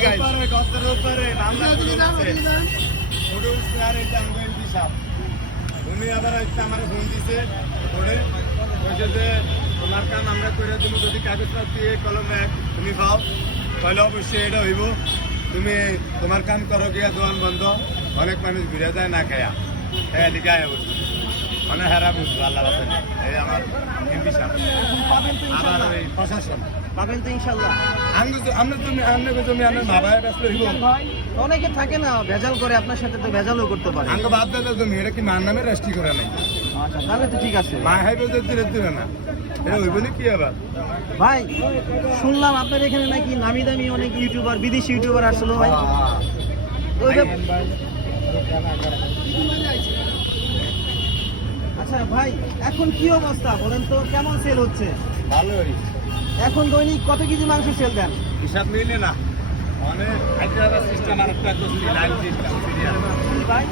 দিচ্ছি গাইস। উনি আবার আমার ফোন দিছে করে বলছে যে তোমার কাম আমরা করে দেবো, যদি কাগজপত্র দিয়ে কলম এক তুমি পাও তাহলে অবশ্যই এটা হইব। তুমি তোমার কাম করো গিয়া দোকান বন্ধ, অনেক মানুষ ঘুরে যায় না খায়া, হ্যাঁ লিখায় অবশ্যই মানে হেরা বুঝবো আল্লাহ বাসেন। এই আমার এমপি সাহেব পাবেন তো আবার ইনশাল্লাহ, ওই প্রশাসন পাবেন তো ইনশাল্লাহ। তুমি আপনার মাথায় ব্যস্ত হইব। ভাই অনেকে থাকে না ভেজাল করে, আপনার সাথে তো ভেজালও করতে পারে। আঙ্গ বাদ দাদা তুমি এটা কি মার নামে রেস্টি করে নাই? আচ্ছা তাহলে তো ঠিক আছে। মা হাইবে তো দিলে না, এটা হইব না কি আবার? ভাই শুনলাম আপনার এখানে নাকি নামি দামি অনেক ইউটিউবার, বিদেশি ইউটিউবার আসলো ভাই। ওই ব্যাপ- আচ্ছা ভাই এখন কি অবস্থা বলেন তো, কেমন সেল হচ্ছে ভালোই এখন? দৈনিক কত কেজি মাংস সেল দেন? হিসাব মিলে না, অনেক হাইদ্রাবাদ সিস্টেম আর একটা লাইন সিস্টেম সিরিয়াল। ভাই